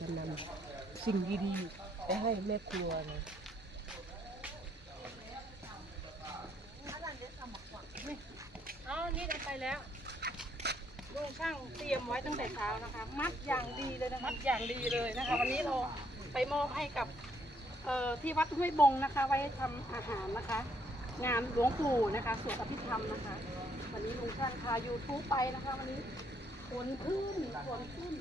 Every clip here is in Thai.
จะนำสิ่งดีๆไปให้แม่ครัวนะเอานี่ได้ไปแล้วลุงช่างเตรียมไว้ตั้งแต่เช้านะคะ มัดอย่างดีเลยนะคะมัดอย่างดีเลยนะคะ วันนี้เราไปมอบให้กับเอ่อที่วัดห้วยบงนะคะ ไว้ทำอาหารนะคะ งานหลวงปู่นะคะสวดอภิธรรมนะคะ วันนี้ลุงช่างพายูทูบไปนะคะ วันนี้ฝนขึ้นฝนขึ้น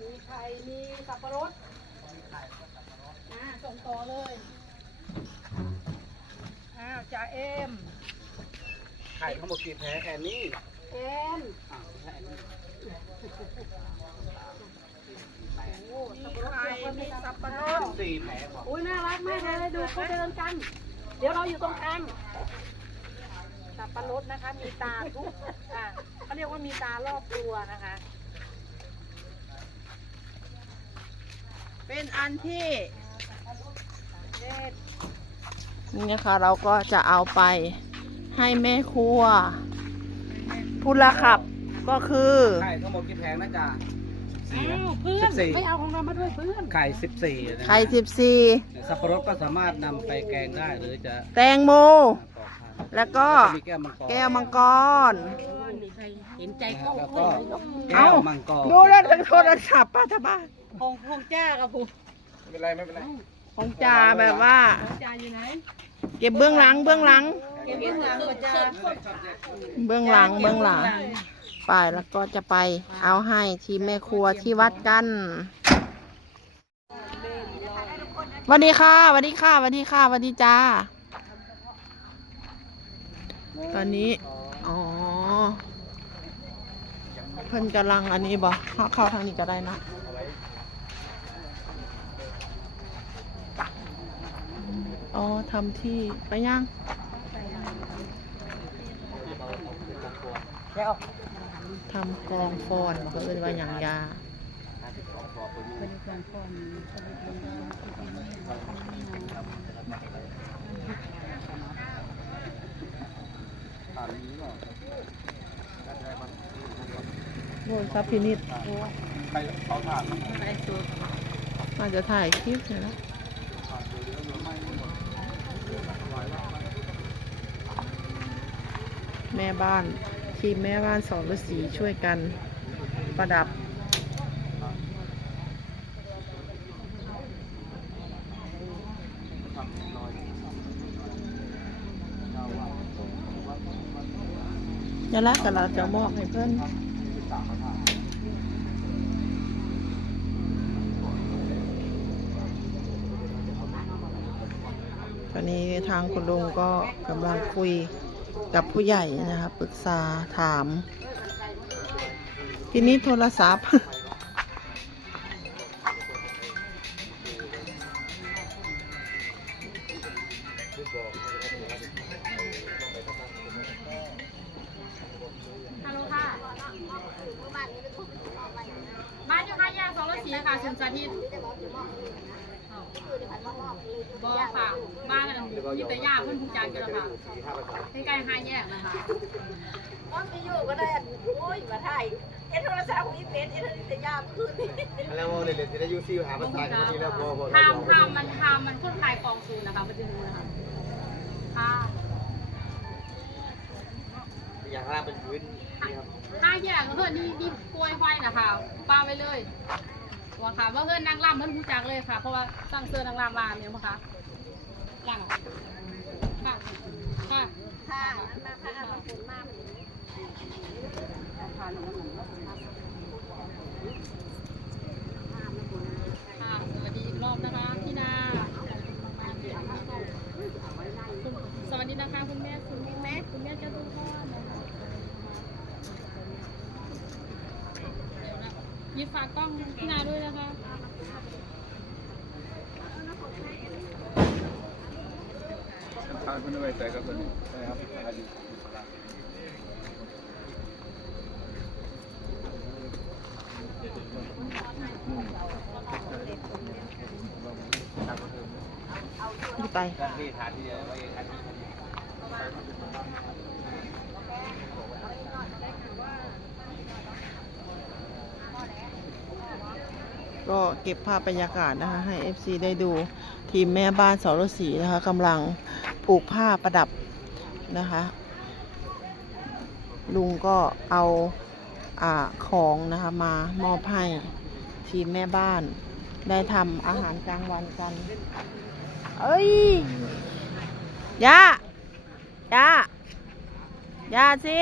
มีไข่มีสับปะรดอ่าส่งต่อเลยอ้าวจ่าเอ็มไข่ทั้งหมดกี่แผลแค่นี้เอ็มอ้าวแค่นี้โอ้สับปะรดเดี๋ยวมีสับปะรดสี่แผลบอกอุ้ยน่ารักมากเลยดูเขาเดินกัน เดี๋ยวเราอยู่ตรงกลางสับปะรดนะคะ มีตาทุกอ่าเขาเรียกว่ามีตารอบตัวนะคะ เป็นอันที่เด็ดนี่นะคะเราก็จะเอาไปให้แม่ครัวผู้ละขับก็คือไข่ทั้งหมดกี่แผงนะจ๊ะสี่อ้านะวเพื่อนสิบสี่ไม่เอาของเรามาด้วยเพื่อนไข่สิบสี่นะไข่สิบสี่สับปะรดก็สามารถนำไปแกงได้หรือจะแตงโมปอกทานแล้วก็มีแก้วมังกรแก้วมังกรมีใครเห็นใจนะก็แล้วค่ก็อยยกแก้วมังกรดูแล้วถึงโทรศัพท์ป้าทบ้าน ของของจ้ากับผมไม่เป็นไรไม่เป็นไรของจ่าแบบว่า ของจ้าอยู่ไหนเก็บเบื้องหลังเบื้องหลัง เก็บเบื้องหลังกับจ้าเบื้องหลังเบื้องหลังไปแล้วก็จะไปเอาให้ที่แม่ครัวที่วัดกันสวัสดีค่ะสวัสดีค่ะสวัสดีค่ะสวัสดีจ้า ตอนนี้ อ๋อ เพิ่นกำลังอันนี้บ่เข้าเข้าทางนี้ก็ได้นะ อ๋อทำที่ไปย่างทำกองฟอนเขาเรียกว่าอย่างยาโอ้ยซับพินิดไข่เขาถ่านอาจจะถ่ายคลิปเนี่ยนะ แม่บ้าน ทีมแม่บ้านสองฤาษีช่วยกันประดับนี่ละก็เราจะมอบให้เพื่อนตอนนี้ทางคุณลุงก็กำลังคุย กับผู้ใหญ่นะคะปรึกษาถาม ทีนี้โทรศัพท์ฮัลโหลค่ะ บ้านอยู่ค่ะย่างสองร้อยสี่ค่ะสุนทรทิศบอค่ะ บ้านอันมีแต่ย่างเพิ่นทุกอย่างกันแล้วค่ะใกล้ๆห้าแยกนะคะว่าไปอยู่ก็ได้อันโอ้ยมาถ่ายเอ็นโทรศัพท์ของอีเป็ดเอ็นโทรศัพท์ยามคืนนี่แล้วโมเลยเลยจะได้ยูซิลหาภาษาที่นี่แล้วพอพอทำทำมันทำมันคนขายกองสูงนะคะมันจะดูนะคะค่ะอย่างล่างเป็นพื้นนี่ครับห้าแยกเพื่อนนี่นี่กล้วยห้อยนะคะป้าไว้เลยว่าค่ะว่าเพื่อนนางรำเพื่อนรู้จักเลยค่ะ เพราะว่าสั่งเสื้อนางรำมาเนี่ยมั้งคะ หลังค่ะค่ะค่ะมันมาค่ะมาฝนมากค่ะสวัสดีอีกรอบนะคะพี่นาสวัสดีนะคะคุณแม่คุณแม่คุณแม่จะดูพ่อนะคะเดี๋ยวนะยิบฝากกล้องพี่นาด้วยนะคะ ทาน คุณไม่ใส่กับตัวนี้ใช่ครับอายุนี่ไป ด้านที่ฐานที่ไว้ฐานที่ ค ก็เก็บภาพบรรยากาศนะคะให้ FC ได้ดูทีมแม่บ้านสรสีนะคะกำลังผูกผ้าประดับนะคะ ลุงก็เอาอาของนะคะมามอบให้ทีมแม่บ้าน ได้ทำอาหารกลางวันกัน เอ้ยย่าย่าย่าสิ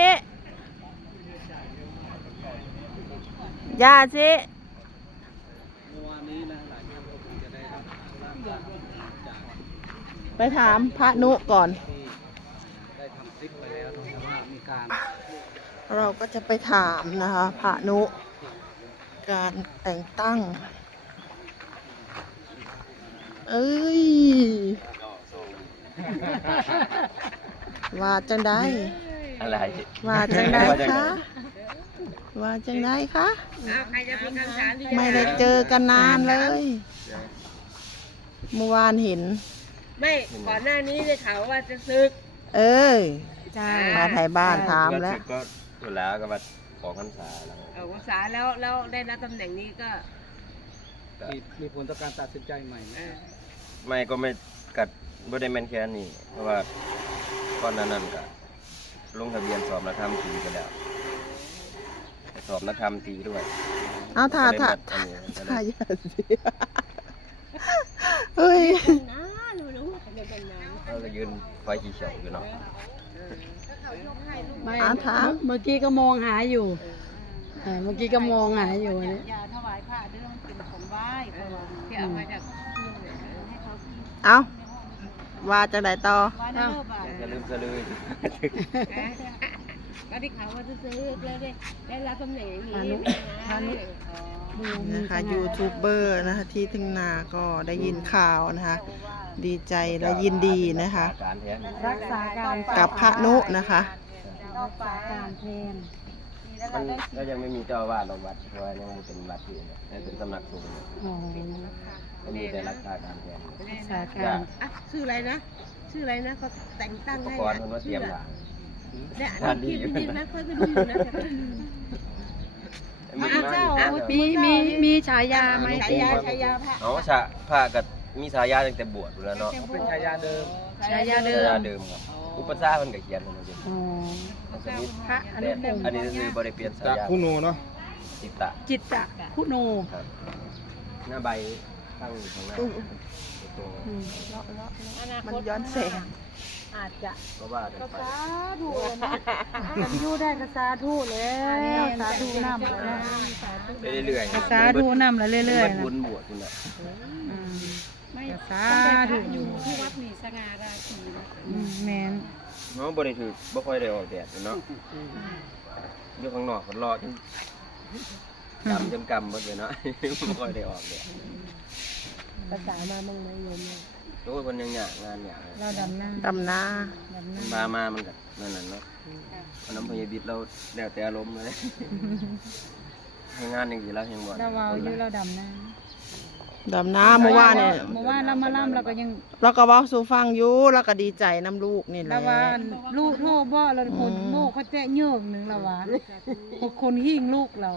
ย่าสิ ไปถามพระนุก่อนเราก็จะไปถามนะคะพระนุ การแต่งตั้ง เอ้ย ว่าจังได้ อะไร ว่าจังได้คะว่าจังได้คะใครจะมีคำถามดีไม่ได้เจอกันนานเลย เมื่อวานเห็น ไม่ก่อนหน้านี้ได้ข่าวว่าจะซึก เอ้ยใช่มาไทยบ้านถามแล้วก็อยู่แล้วก็มาของพรรษาแล้วเออภาษาแล้วแล้วได้รับตำแหน่งนี้ก็มีมีผลต่อการตัดสินใจใหม่เออไม่ก็ไม่กัดบ่ได้แม่นแค่นี้เพราะว่าก่อนหนานั้นก็ลงทะเบียนสอบนักธรรมตรีไปแล้วไปสอบนักธรรมตรีด้วยเอาถ่าถ่าก็เลยแบบอันนี้ก็เลถ่ายอย่าสิเฮ้ย ยืนไฟขีเขียวอยู่เนาะไม่อาถาม เมื่อกี้ก็มองหาอยู่เออเมื่อกี้ก็มองหาอยู่เนี่ยอย่าถวายผ้าเด้อมันเป็นของไหว้เพราะว่าที่เอามาจากให้เขากินเอาว่าจังไดต่อไหว้เด้อบ่าวอย่าลืมสะลือก็ที่เขาว่าจะซื้อแล้วได้ได้รับตำแหน่งอย่างนี้พานุนะคะยูทูบเบอร์นะคะที่ทึงนาก็ได้ยินข่าวนะคะ ดีใจและยินดีนะคะการแท้รักษาการกับพระนุนะคะ รักษาการแทนมันก็ยังไม่มีเจ้าอาวาสรองวัดเพราะว่ายังไม่เป็นวัดที่นะยังเป็นสำนักสงฆ์อยู่อ๋อก็มีแต่รักษาการแทนรักษาการอะชื่ออะไรนะ ชื่ออะไรนะเขาแต่งตั้งอุปให้กรณ์มันว่าเตรียมหลังเนี่ยอันนี้คิดนะเคยไปดูอยู่นะมีอะเจ้าอะมีมีมีฉายาไหมฉายาฉายาพระเอาชะผ้ากับ มีสายาตั้งแต่บวชอยู่แล้วเนาะเป็นฉายาเดิม ฉายาเดิสามยาเดิมครับอุปสรรคมันก็เขียนมันจริงอ๋อพระอันนี้อันนี้คือบริเปลี่ยนสายาคุณโนเนาะจิตตะจิตตะคุณโนครับหน้าใบข้างข้างหน้าอืมตรงอืมมันย้อนแสงอาจจะก็ว่ากันไป สาธุนะมันอยู่ได้ก็สาธุแล้วสาธุนำแล้วนะไปเรื่อยๆสาธุนำแล้วเรื่อยมันๆบุนะญบวชคุณน่ะอืม ไม่สาต้องไปธุพระอยู่ที่วัดมีสง่าราศีนะอืมแมนเนาะบ่ได้ถือบ่ค่อยได้ออกแดดเนาะอยู่ข้างนอกมันรอจนกำจนกำหมดเลยเนาะ บ่ค่อยได้ออกแดดภาษามาบ้างไหมโยมเนี่ยโอ้ยมันยังยากงานยากเลยเราดำหน้าดำนาดำหมัน้านมามามันก็นั่นน่ะเนาะอันน้ำพยาบิดเราแล้วแต่อารมณ์เลย ให้งานอย่างนี้แล้วยังบ่เราเอาอยู่เราดำหน้า ดำนาเมื่อวานเนี่ยเมื่อวานเรามาล่ำเราก็ยังเราก็เว้าสู่ฟังอยู่แล้วก็ดีใจน้ำลูกนี่แหเราละว่าลูกโทษบ่เราคนอืมโม่เขาแจ้เยิ่งหนึ่งเราว่าคนหิ้งลูกเรา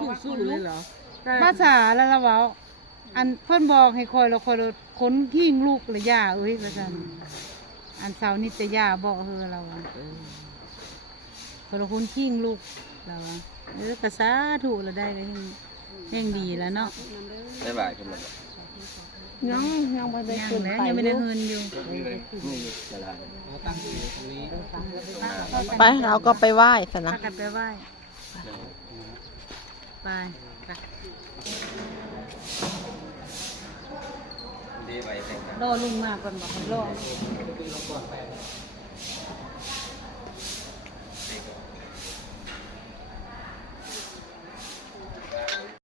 สู้สู้เลยเหรอภาษาแล้วเราเว้าอันเพิ่นบอกให้คอยเราคอยเราคนหิ้งลูกหรือย่าเอ้ยว่าซั่นอันเสาร์นิตย่าบอกเฮอเราอะคอยเราคนหิ้งลูกเราว่าเออกระสาถูกเราได้เลย แห่งดีแล้วเนาะได้บ่ายขึ้นมายังยังไม่ได้ยังขึ้นนะไปยังไม่ได้เฮินอยู่นี่เวลาไปเราก็ไปไหว้สนะพากันไปไหว้ไปไปดีไปแต่งรอลุงมาก่อนบอกให้รอ